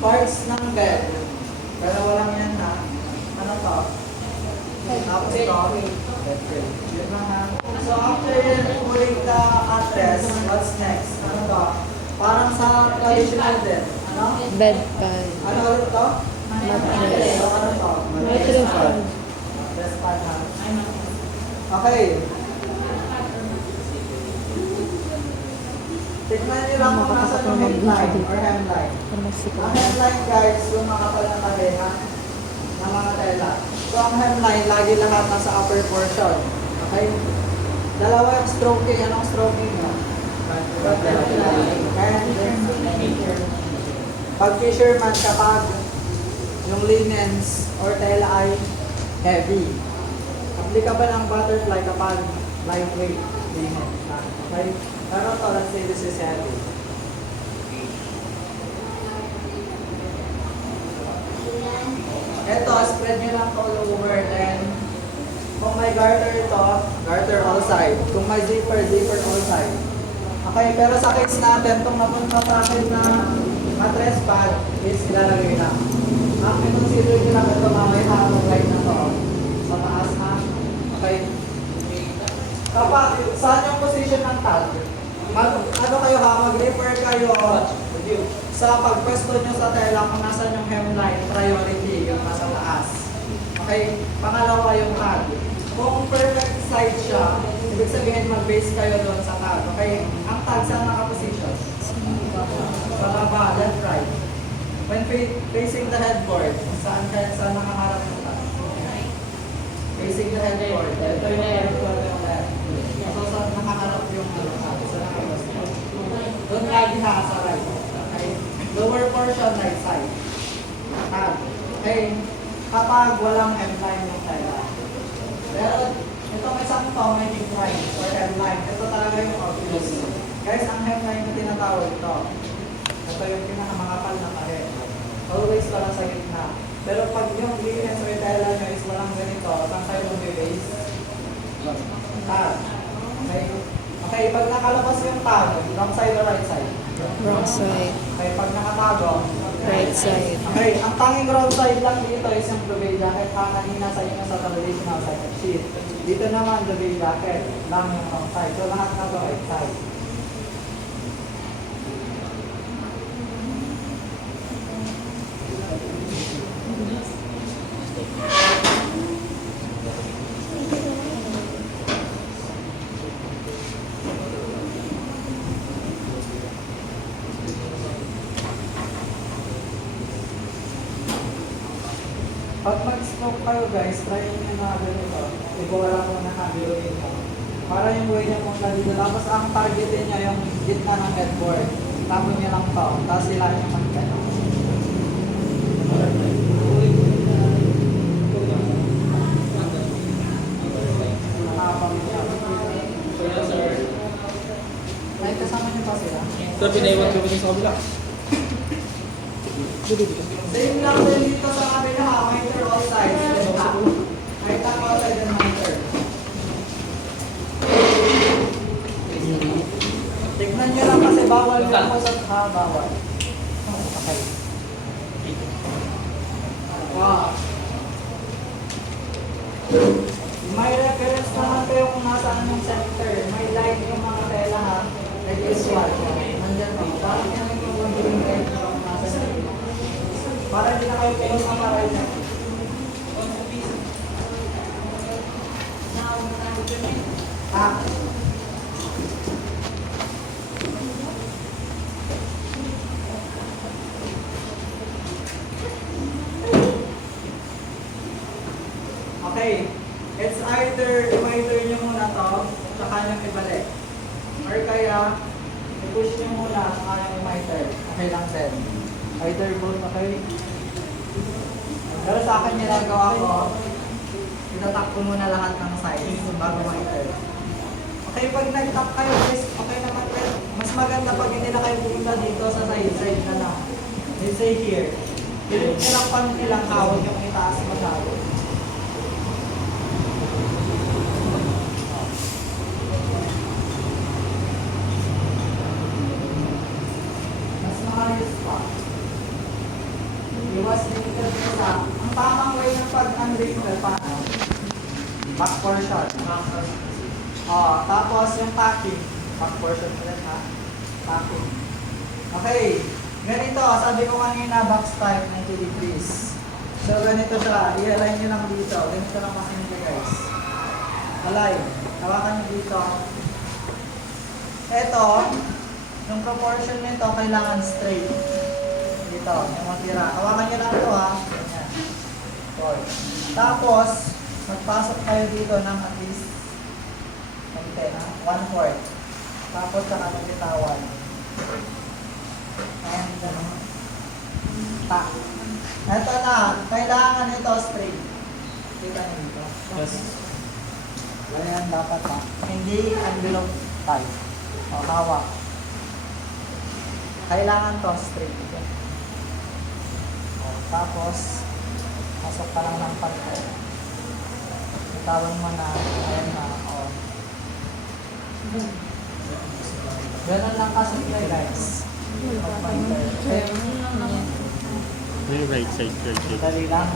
parts ng bed. Pero walang yan ha. Ano to? Tapos ito. Bed frame. Yun lang ha. So after pulling the mattress, what's next? Ano to? Parang sa traditional din. Ano? Bed pad. Ano ulit to? Mattress. So ano to? Mattress pad. Mattress pad ha. Okay. Tignan niyo lang kung nasa yung hemline or hemline. Ang hemline guys, yung makapal na tabi ha, ng mga tela. So ang hemline, lagi lahat nasa upper portion. Okay? Dalawa yung stroking. Anong stroking nyo? Pag fisherman, kapag yung linens or tela ay heavy. Applicable ang butterfly kapag lightweight linen. Okay? Pero to, let's say this is heavy. Ito, spread nyo lang all over. Then, kung may garter ito, garter all side. Kung may zipper, zipper all side. Okay, pero sa case natin, itong napunta sa akin na mattress pad is ilalagay na. Ang consider nyo lang ito mamaya mag-light na to. Sa taas na. Okay. Kapag, saan yung position ng tag? Ano kayo ha? Mag-refer kayo sa pagpwesto nyo sa tela kung nasan yung hemline, priority, yung nasa taas. Okay? Pangalawa yung tag. Kung perfect side siya, ibig sabihin mag-base kayo doon sa tag. Okay? Ang tag saan nakaposition? Sa baba, left, right. When facing the headboard, saan nakaharap yung tag? Facing the headboard. Ito yung headboard yung left. So saan nakaharap yung tag? Doon lagi ha sa right. Okay? Lower portion, right side. Tag. Okay? Kapag walang hemline ng tela. Pero itong isang to, may hemline or hemline. Ito talaga yung obvious. Guys, ang hemline na tinatawag ito. Ito yung pinakamakapal na kahit. Always wala sa gitna. Pero pag yung linens or tela nyo is walang ganito, saan kayo mag-base? Tag. Okay? Okay, pag nakalabas yung tag, wrong side or right side? Wrong side. Okay, pag nakatago, Right side. okay, ang tanging wrong side lang dito is yung duvet jacket. Kanina sa inyo sa traditional side of sheet. Dito naman, duvet jacket lang yung wrong side. So lahat na to right side. Pag mag-stroke kayo guys, try nyo yung mga ganito. Ibuwala mo na kabiruin mo. Para yung way niya punta dito. Tapos ang targetin niya yung gitna ng headboard. Tapon niya lang to. Tapos sila niya mag-gano. Nakapang niya. Ay, kasama niyo pa sila? Sir, pinaiwan ko sa kabila. Same lang din dito sa kabila ha. Monitor all sides. May tap outside and monitor. Tignan nyo lang kasi bawal nyo ako sa bawal. Okay. Wow. May reference naman kayo kung nasaan yung center. May light yung mga tela ha. Like this one. Nandyan mo. Bakit yan yung magiging light yung nasa center? Para hindi na kayo kayo makaray na. Ah. Okay. It's either i-monitor nyo muna to, tsaka nyo ibalik. Or kaya, i-push nyo muna, tsaka nyo i-monitor. Okay lang din. Either both, okay? Pero sa akin ginagawa ko, itatak ko muna lahat ng size bago monitor. Okay, pag nag-tap kayo guys, okay naman. Mas maganda pag hindi na kayo pupunta dito sa side na lang. Let's say here. Pilit nyo lang pan nilang hawag yung itaas masyado. Mas maayos pa. mas wrinkle isa. Ang tamang way ng pag-unwrinkle, paano? Back portion. Tapos yung packing. Back portion ulit ha. Packing. Okay. Ganito, sabi ko kanina, box type 90 degrees. So ganito siya, i-align nyo lang dito. Ganito lang kasi nito guys. Align. Hawakan nyo dito. Ito, yung proportion nito kailangan straight. Dito, yung matira. Hawakan nyo lang ito ha. Ganyan. Okay. Tapos, magpasok kayo dito ng at least 1/4. Tapos, saka magbitawan. And, tak. Ito na, kailangan ito straight. Kita niyo dito. Yes. Ayan, dapat ha. Hindi envelope type. O, hawak. Kailangan to straight. O, tapos, pasok ka lang ng pantay. Bitawan mo na. Ayan na. O. Ganun lang kasi guys. Pagpantay. Yung right side, right side. Dali lang.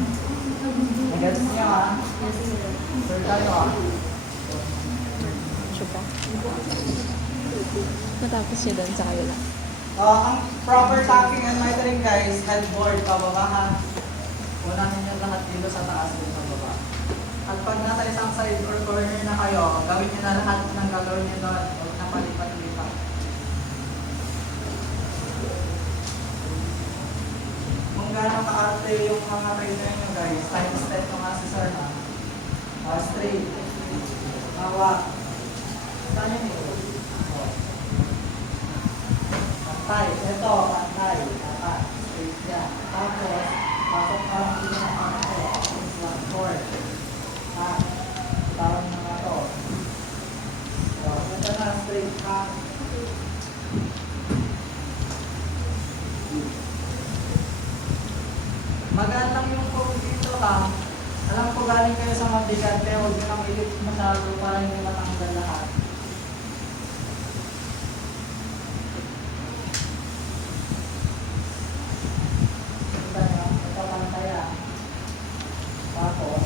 Nag-gets niyo ha? Sir tayo ha? Chupa. Matapos niya doon sa kabila. Ang proper tacking and mitering guys, headboard, pababa ha. Unahin nyo lahat dito sa taas at pababa. At pag nasa isang side or corner na kayo, gawin nyo na lahat ng gagawin nyo doon. Huwag na palipat-lipat. Kung gano'ng kaarte yung mga trainer nyo guys, time step nyo nga si sir ha. Straight. Hawak. Saan yun ito? Pantay. Ito, pantay. Dapat. Straight yan. Tapos, pasok ka lang dito ng pantay. It's 1/4. Tawag na nga ito. So, ito na, straight ha. Magaan lang yung kung dito ha. Alam ko galing kayo sa mabigat, pero huwag nyo nang ilit masyado para hindi matanggal lahat. Kita nyo, ito pantay ha. Tapos,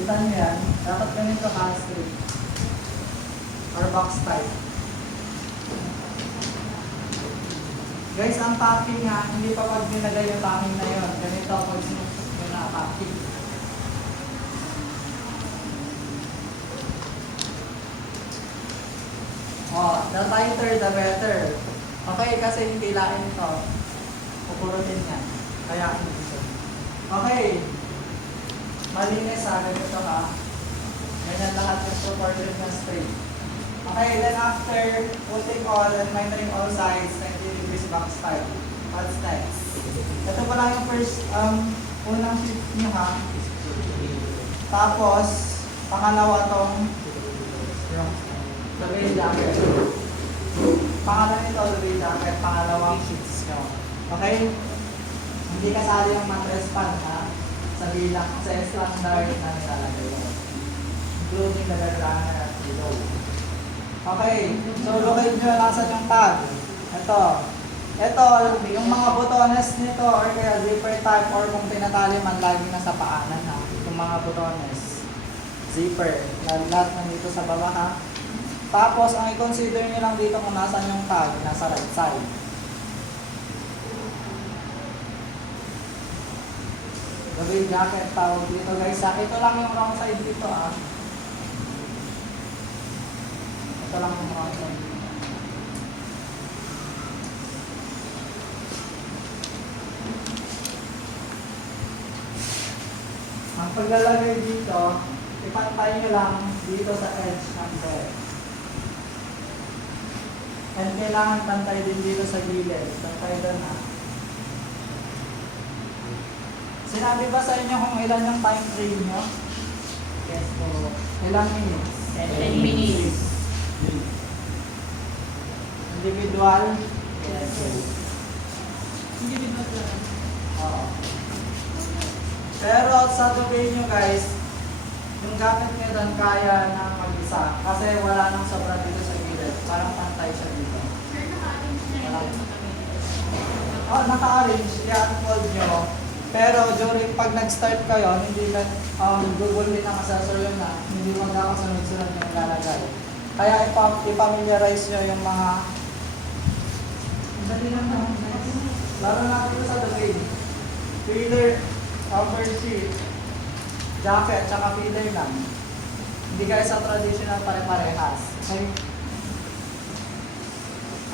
kita nyo yan, dapat ganito ka straight. Or box type. Guys, ang packing nga, hindi pa pag nilagay yung packing na yun. Ganito pag sinusok nyo na packing. The tighter, the better. Okay, kasi hindi lain ito. Pupurutin yan. Kaya hindi ito. Okay. Malinis ha, ganito ha. Ganyan lahat yung proportion na straight. Okay, then after putting all and mitering all sides, 90 degrees box type. What's next? Ito pala yung first, unang shift nyo ha. Tapos, pangalawa tong labay jacket. Pangalawa nito, labay jacket. Pangalawang sheets nyo. Okay? Hindi kasali yung mattress pan ha. Sa bilang, sa standard na nilalagay mo. Including the bed runner at below. Okay, so locate nyo nasan yung tag. Ito, yung mga botones nito or kaya zipper type or kung tinatali man lagi na sa paanan ha. Yung mga botones, zipper, lahat nandito sa baba ha. Tapos, ang i-consider nyo lang dito kung nasan yung tag, nasa right side. Gawin jacket tawag dito guys ha. Ito lang yung wrong side dito ha. Ito lang yung wrong side dito. Ang paglalagay dito, ipantay nyo lang dito sa edge ng bed. And kailangan pantay din dito sa gilid. Pantay doon ha. Sinabi ba sa inyo kung ilan yung time frame nyo? Yes po. Ilang minutes? 10 minutes. Individual? Yes. Individual. Oo. Pero sa tubig nyo guys, yung yung gamit niya doon kaya na mag-isa. Kasi wala nang sobra dito sa gilid. Parang pantay siya dito. Wala. Oh, naka-arrange. I-unfold nyo. Pero during pag nag-start kayo, hindi ka gugulin na kasasor yun na. Hindi magkakasunod-sunod yung lalagay. Kaya ipamiliarize nyo yung mga dali lang naman. Lalo na dito sa debate. Filler, cover sheet, jacket, tsaka filler lang. Hindi kayo sa traditional pare-parehas. Okay?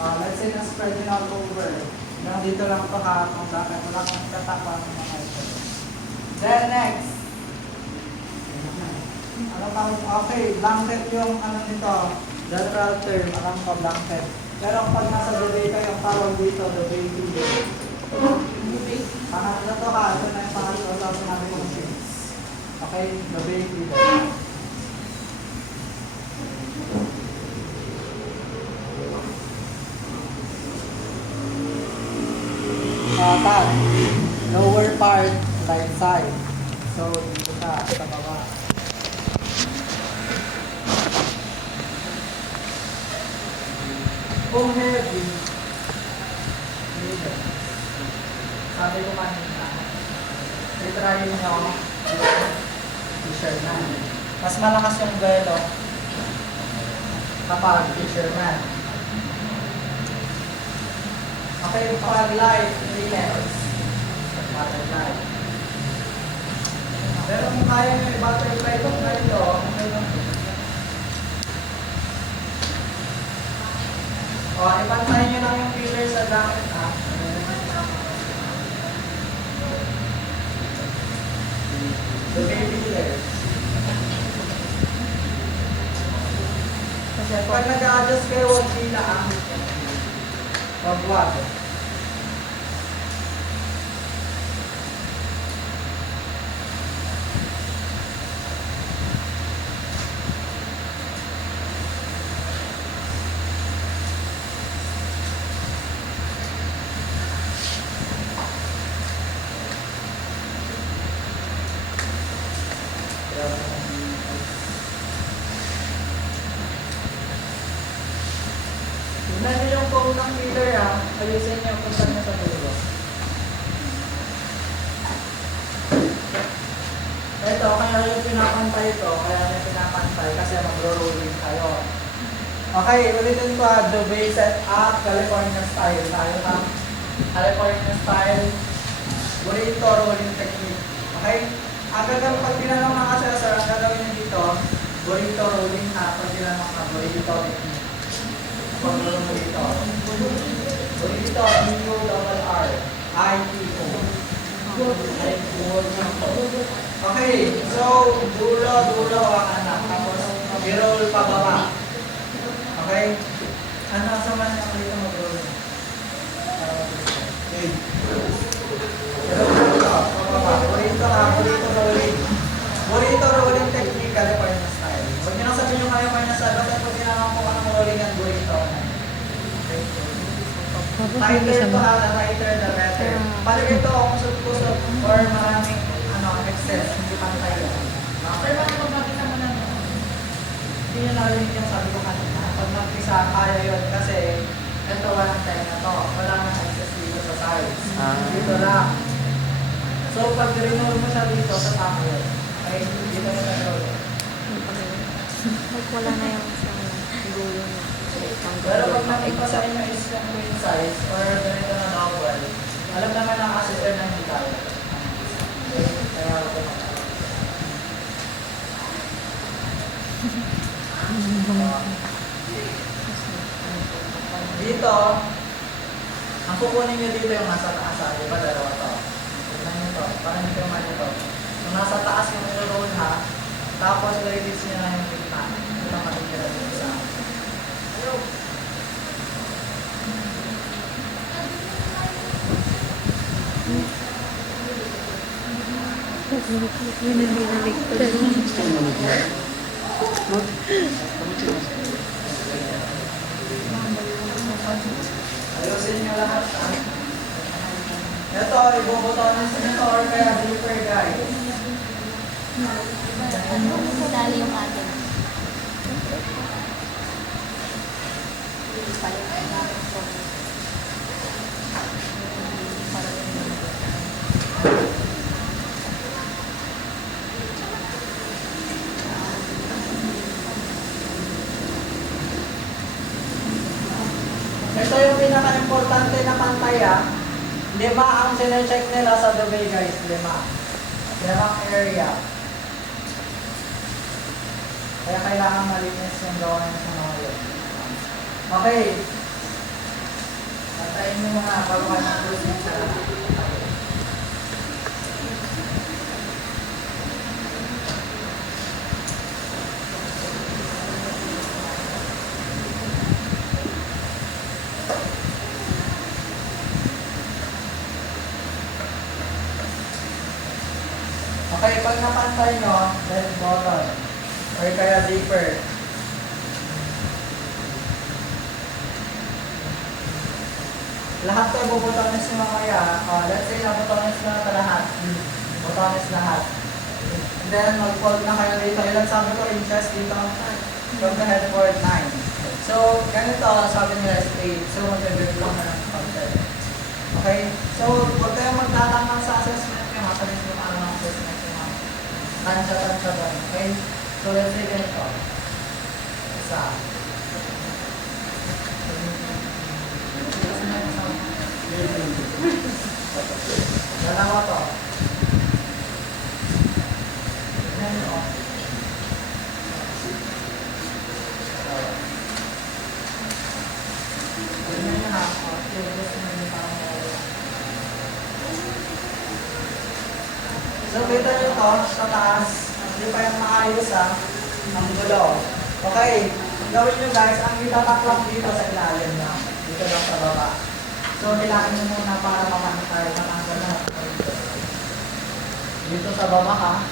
Let's say na-spread nyo out over. Hanggang dito lang ito ha, kung bakit wala kang tatakpan ng mga ito. Then next. Ano pa? Okay, blanket yung ano nito. General term, alam ko blanket. Pero pag nasa debate kayo, ang tawag dito, debate filler. Pangatlo to ha, ito na yung pangatlo sa sinabi kong sheets. Okay, debate filler. Tag, lower part, right side. So, dito siya, sa baba. Kung heavy, medium. Sabi ko kanina, i-try nyo t-shirt na. Mas malakas yung velo kapag t-shirt man. Okay, pag light, relax. Butterfly. Pero kung kaya nyo i-butterfly itong ganito, okay lang. O, ipantay nyo lang yung filler sa jacket ha. The baby filler. Kasi pag nag-a-adjust kayo, huwag sila ang wag-wag. Tignan nyo yung cone ng filler ha. Ayusin nyo kung saan nyo sa dulo. Ito, kaya yung pinapantay ito, kaya yung pinapantay kasi magro-rolling tayo. Okay, ulitin ko ha. The base set up, California style. Tayo ha. California style, burrito rolling technique. Okay? Ang gagawin pag tinanong na kasi sir, ang gagawin nyo dito, burrito rolling ha. Pag tinanong na burrito technique. Pag-rolling mo dito. Burrito, B-U-R-R. I-T-O. Okay, so dulo ang anak. Tapos i-roll pababa. Okay? Ano sa man ang dito mag-roll? I-roll pababa. Burrito ha, burrito rolling. Burrito rolling technique, California style. Huwag nyo nang sabihin yung California style, basta pag tinanong ko anong rolling ang burrito. Okay? Tighter to ha, the tighter the better. Pag ito, kusot-kusot or maraming excess, hindi pantay yun. Pero bakit kung nakita mo na hindi nyo narinig yung sabi ko kanina. Pag mag-isa, kaya yun kasi ito walang tenga to. Wala nang excess dito sa sides. Dito lang. So pag rinol mo siya dito, tatama yun. Okay? Dito mo na roll. Wala na yung sa gulo na. Pero pag nakita sa inyo is yung queen size or ganito na double, alam naman ang assistant na hindi tayo. Kaya ako ito. Dito, ang kukunin nyo dito yung nasa taas. Di ba dalawa to? Tignan nyo to. Parang hindi kayo man ito. Yung nasa taas yung i-roll ha. Tapos i-release nyo na yung gitna. Ito lang matitira dito sa hello. Ayusin nyo lahat. Ito, ibubutonin sa nito or kaya deeper guys. Dali yung atin. Palit na namin ito. Para yung Ito yung pinaka-importante na pantaya. 5 ang sinecheck nila sa debay guys. 5. 5 area. Kaya kailangan malinis yung gawa niya sa mga yun. Okay. Patayin mo muna bago ka ng cruising sa lahat. Okay, pag napantay nyo, then button. Or kaya zipper. Lahat kayo bubutones nyo mamaya. Let's say na butones na lahat. Butones lahat. And then mag-fold na kayo dito. Ilan sabi ko inches dito? From the headboard 9. So, ganito, sabi nila is 8. So, mag-grip lang na ng content. Okay? So, huwag kayong magtatangang sa assessment nyo. Masalis mo ano ang assessment nyo. Tansya-tansya doon. Okay? So, let's say ganito. Isa. Dalawa to. Tignan nyo. Tignan nyo ha. Gusto nyo yung parang wala. So, kita nyo to sa taas. Hindi pa yung maayos ha. Ang gulo. Okay. Ang gawin nyo guys, ang itatak lang dito sa ilalim na. Dito lang sa baba. So, hilain nyo muna para mamantay. Matanggal na. Dito sa baba ha.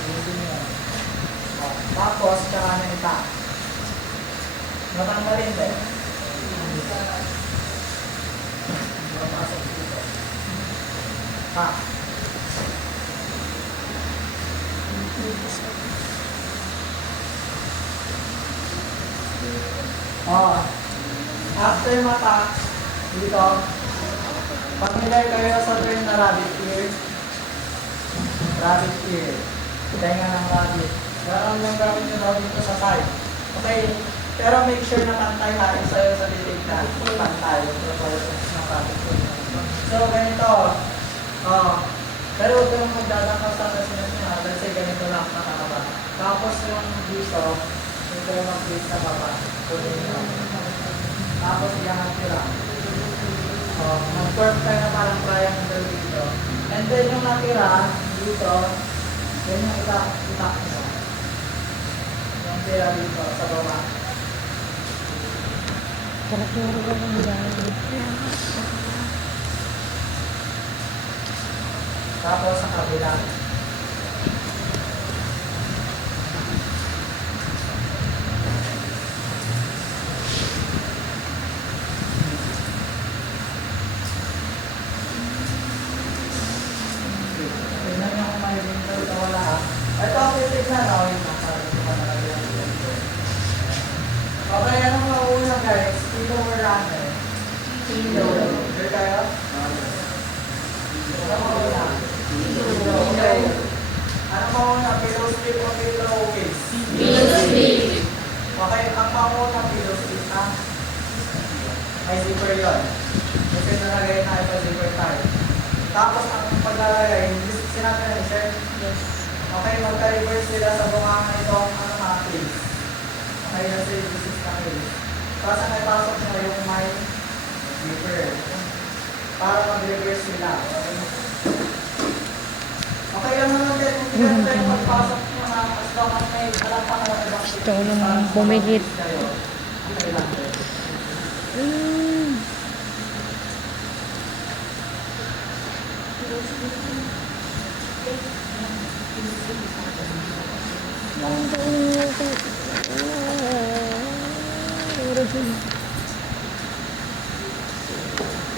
Dito nyo. Tapos, tsaka nyo itak. Matanggalin din. Mapasok dito. Ha. After mata, dito, familiar kayo sa term na rabbit ear? Rabbit ear. Tenga ng rabbit. Garam yung gawin nyo daw dito sa side. Okay, pero make sure na pantay ha. Sa'yo sa titig na pantay. Yung proportions ng rabbit ear. So, ganito. Pero huwag kayong magdadakaw sa assessment nyo. Let's say ganito lang nakakaba. Tapos yung dito, huwag kayong mag-place sa baba. Kunin nyo. Tapos iangat nyo lang. Mag-curve kayo na parang triangle dito. And then yung natira, dito, yun yung itak nyo. Yung tira dito, sa baba. Karakter ko ng dahil. Tapos sa kabila. Tignan nyo kung may window na wala ha. Ito ang titignan o. Okay, anong mauna guys? Pillow or runner? Pillow. Sure tayo? Ano mauna? Okay. Ano mauna? Pillow slip o pillow case? Pillow slip. Okay, ang mauna pillow slip ha? May zipper yun. Kasi nalagay na ito zipper tayo. Tapos ang paglalagay, sinabi na ni sir? Yes. Okay, magka-reverse sila sa bunganga itong ano mga case. Okay, kasi this is the case. Tapos ang ipasok nyo yung may zipper. Para mag-reverse sila. Okay lang naman din kung hindi natin yung magpasok nyo na as long as may alam pa na ibang Gusto ko naman bumigit. Okay lang din.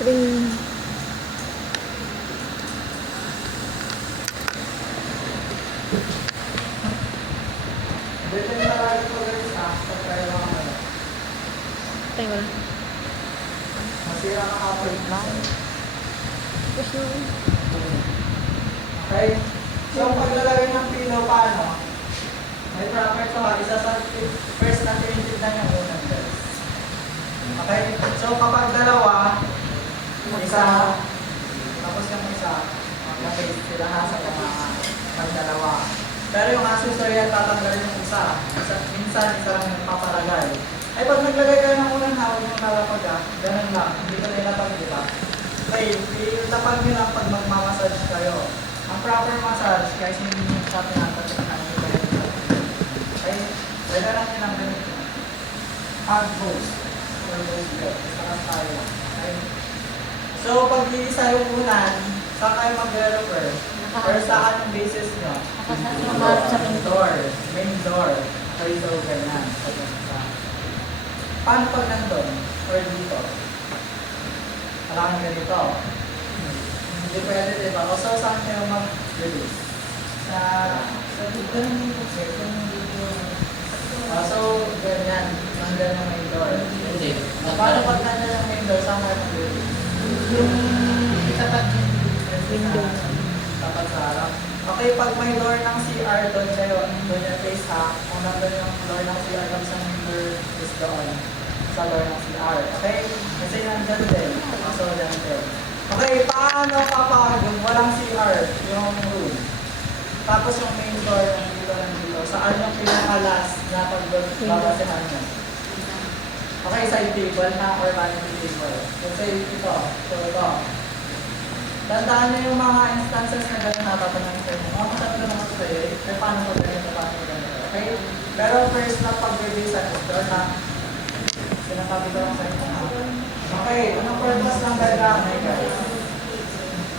Three. target mag-release pag-try lang ako. Tayo ko lang. Masira ka kapag lang. Push mo. Okay? So, ang paglalagay ng pillow, paano? May proper to ha. Isa sa first na tinitignan yung unang test. Okay? So, kapag dalawa, isa, tapos yung isa, mag-face sila ha sa mga pagdalawa. Pero yung accessory yan, tatanggalin yung isa. Minsan, isa lang yung papalagay. Ay, pag naglagay kayo ng unang hawag yung lalapag ganun lang. Hindi ko na ilapag, di ba? Okay, ilapag nyo lang pag magmamassage kayo. Ang proper massage, guys, hindi nyo sa pinapagod na nyo kayo. Okay, pwede lang nyo lang ganito. Hard pose. Or pose bed. Saka tayo. Okay. So, pag iisa yung unan, saan kayo mag-refer? Or saan yung basis nyo? Nakaharap sa pinto. Door. Main door. Okay, so ganyan. Paano pag nandun? Or dito? Kailangan ganito. Hindi pwede, diba? O so, saan kayo mag-release? Sa dito yung dito. So, ganyan. Nandun yung main door. Hindi. Paano pag nandun yung main door? Saan kayo mag-release? Yung tapat niya. Window. Tapat sa harap. Okay, pag may door ng CR, doon kayo, doon yung face ha. Kung nandun yung door ng CR, tapos ang door is doon sa door ng CR. Okay? Kasi nandun din. So, dyan din. Okay, paano kapag walang CR, yung room? Tapos yung main door nandito. Saan yung pinaka-last na pagbabasihan nyo? Okay, side table na or vanity table. Kasi ito. So, ito. Tandaan niyo yung mga instances na gano'n natatanong ko. Mga matatlo naman ko sa'yo, eh paano ko ganito, paano ko ganito. Okay? Pero first na pag-releasean is door na sinasabi ko lang sa'yo. Okay, anong purpose ng bed runner, guys?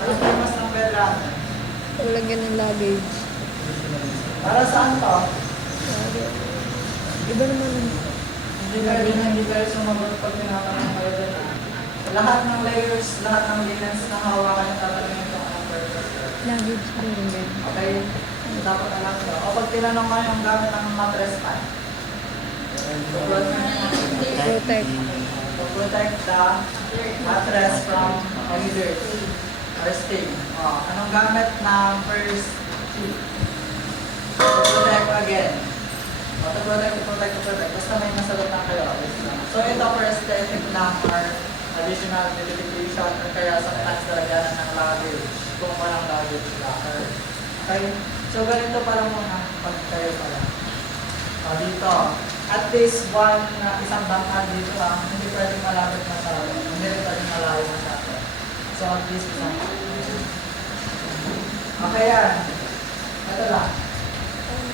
Anong purpose ng bed runner? Lagyan ng luggage. Para saan to? Iba naman. Hindi kayo sumagot pag tinatanong kayo doon. Lahat ng layers, lahat ng linens na hawakan yung tatanungin kung anong purpose. Luggage ko rin din. Okay? Dapat alam ko. O pag tinanong kayo yung gamit ng mattress pan, Protect. to protect the mattress from any dirt or stain. O, anong gamit ng first sheet? To protect again. O, to protect. Basta may nasagot na kayo. So ito for aesthetic lang or additional beautification or kaya sometimes talagyan ng luggage kung walang luggage locker. Okay? So ganito pala muna pag kayo pala. O, dito. At least isang bangkad dito lang. Hindi pwedeng malapit masyado. Hindi rin pwedeng malayo masyado. So at least isang. Okay yan. Ito lang.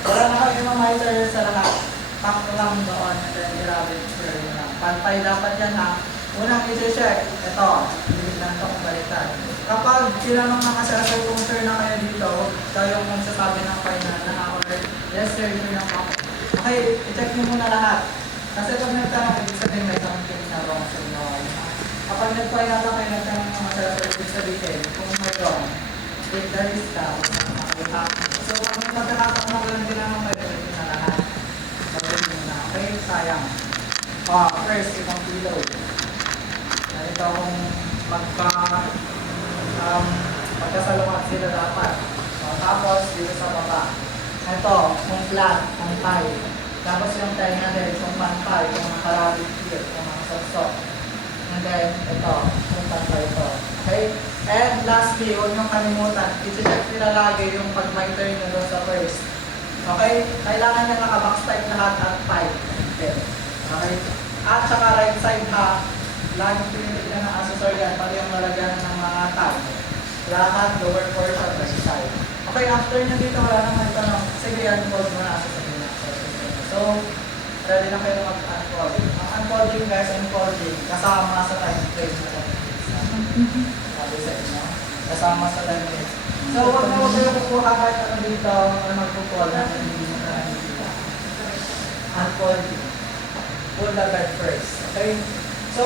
Wala na kami mamiter sa lahat. Pack lang doon and then i-rabbit sure yun lang. Pantay dapat yan ha. Unang i-check. Ito. Bibigyan ito kung baliktad. Kapag tinanong ng assessor kung sure na kayo dito, kayo yung magsasabi ng final na or yes sir, sure na ako. Okay, i-check nyo muna lahat. Kasi pag nagtanong, ibig sabihin may something na wrong sa inyo. Kapag nag-final na kayo nagtanong ng assessor, ibig sabihin kung may wrong, take the risk ka. So pag may pagkakataon na ganun ginanong kayo, check na lahat. Pagkakas nyo na. Okay, sayang. First, itong pillow. Ito kung magkasalungat sila dapat. Tapos, dito sa baba. Ito, kung flat, kung tie. Tapos yung tie na din, kung pantay, kung nakarabit here, kung nakasaksok. And then, ito, kung pantay ito. Okay? And lastly, huwag niyong kalimutan, i-check nila lagi yung pag-miter nyo doon sa first. Okay? Kailangan niya naka-box type lahat at pipe. Okay? At saka right side ha, lagi pinitignan ng accessory yan, pati yung malagyan ng mga tag. Lahat, lower portion, right side. Okay, after nyo dito, wala nang may tanong. Sige, unfold mo na accessory na. So, ready na kayo mag-unfold. Ang unfolding guys, unfolding, kasama sa time frame na sabi sa inyo, kasama sa time frame. So, huwag na huwag kayo kukuha kahit ano dito, or magpupol na hindi mo na dito. Unfolding. Pull the bed first. Okay? So,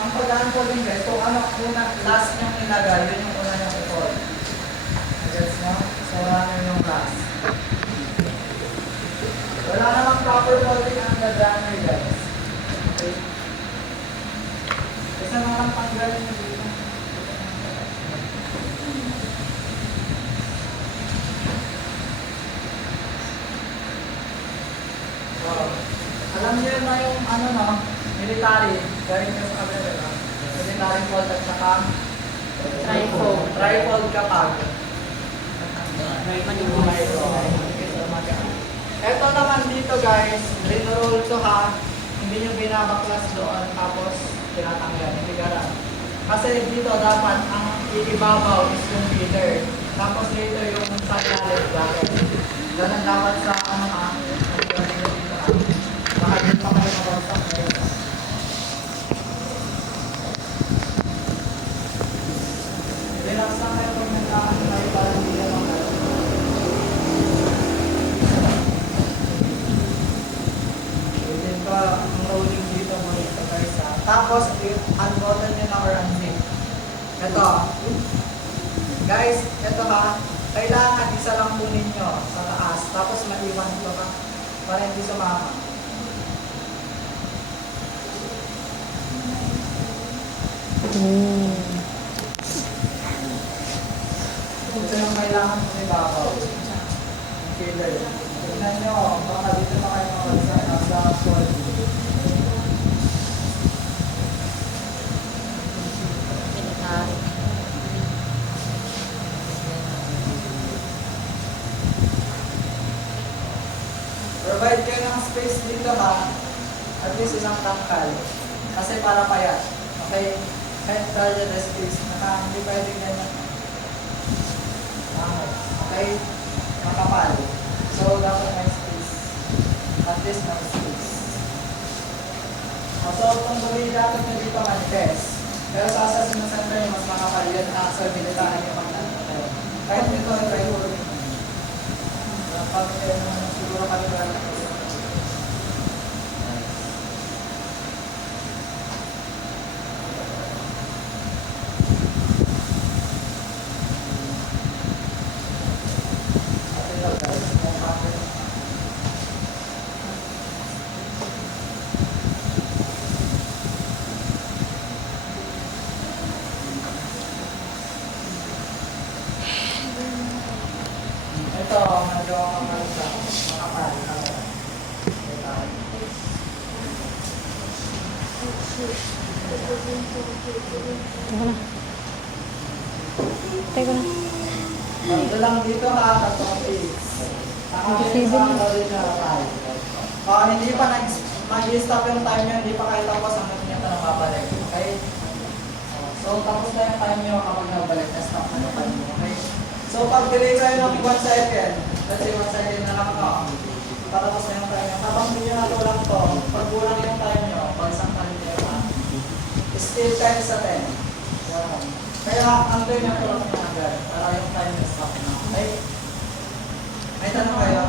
ang pag-unfolding guys, kung ano una, last niyong ilagay, yun yung una niyong i-fold. Gets mo? So, wala na yung last. Wala namang proper After folding ang ladder guys. Okay. Isa na lang tanggalin nyo dito. Wow. Alam niyo na yung ano no, military, galing ka sa kabila diba? Military fold at saka Trifold. trifold kapag. Ito naman dito guys, rinroll to ha, hindi nyo binabaklas doon tapos tinatanggal, hindi garan. Kasi dito dapat ang iibabaw is yung feeder, tapos dito yung sa ilalim bracket. Ganun dapat sa ano ha, dito ha. Baka din pa kayo mabagsak guys. Relax lang kayo pag nagkaano kayo para hindi ka makalaman. Then pa ang rolling dito mo ito guys ha. Tapos unbutton nyo na or unzip. Ito. Guys, ito ha. Kailangan isa lang kunin nyo sa taas. Tapos maiwan ito ha. Para hindi sumama. Ito yung kailangan kung ibabaw. Filler. Tignan nyo, baka dito pa kayo makagsa sa quality. Military. Provide kayo ng space dito ha. At least isang tangkal. Kasi para payat. Okay? Kahit tayo na space. Hindi pwede ganyan. Okay? Makapal. So, dapat may space. At least may space. So, itong gawin dapat nyo dito manifest. Pero sa sinusentro nyo, mas makapal yun. So, bilitahan nyo pang natin. Kahit nito, try ko rin. Pag siguro kayo ba ito, medyo makapal. Teka na. Ito lang dito ha, tatlong pigs. Sige. Hindi pa mag-stop yung time nyo, hindi pa kayo tapos hanggang nyo ito nang babalik. Okay? So, tapos na yung time nyo kapag nabalik, na-stop na yung time nyo. Okay? So, pag delay kayo ng 1 second, let's say 1 second na lang ito, patapos na yung time nyo. Habang hindi nyo natulang to, pag kulang yung time nyo, pag isang time nyo ha, still 10 sa 10. Yan. Kaya, ang time nyo tulong nyo agad, para yung time nyo stop na. Okay? May tanong kayo?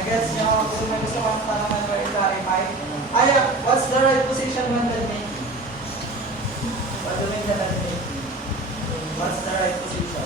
Nag-gets nyo, kung may gusto kong tanongan or i-clarify? What's the right position when the knee? What do you mean the knee? What's the right position?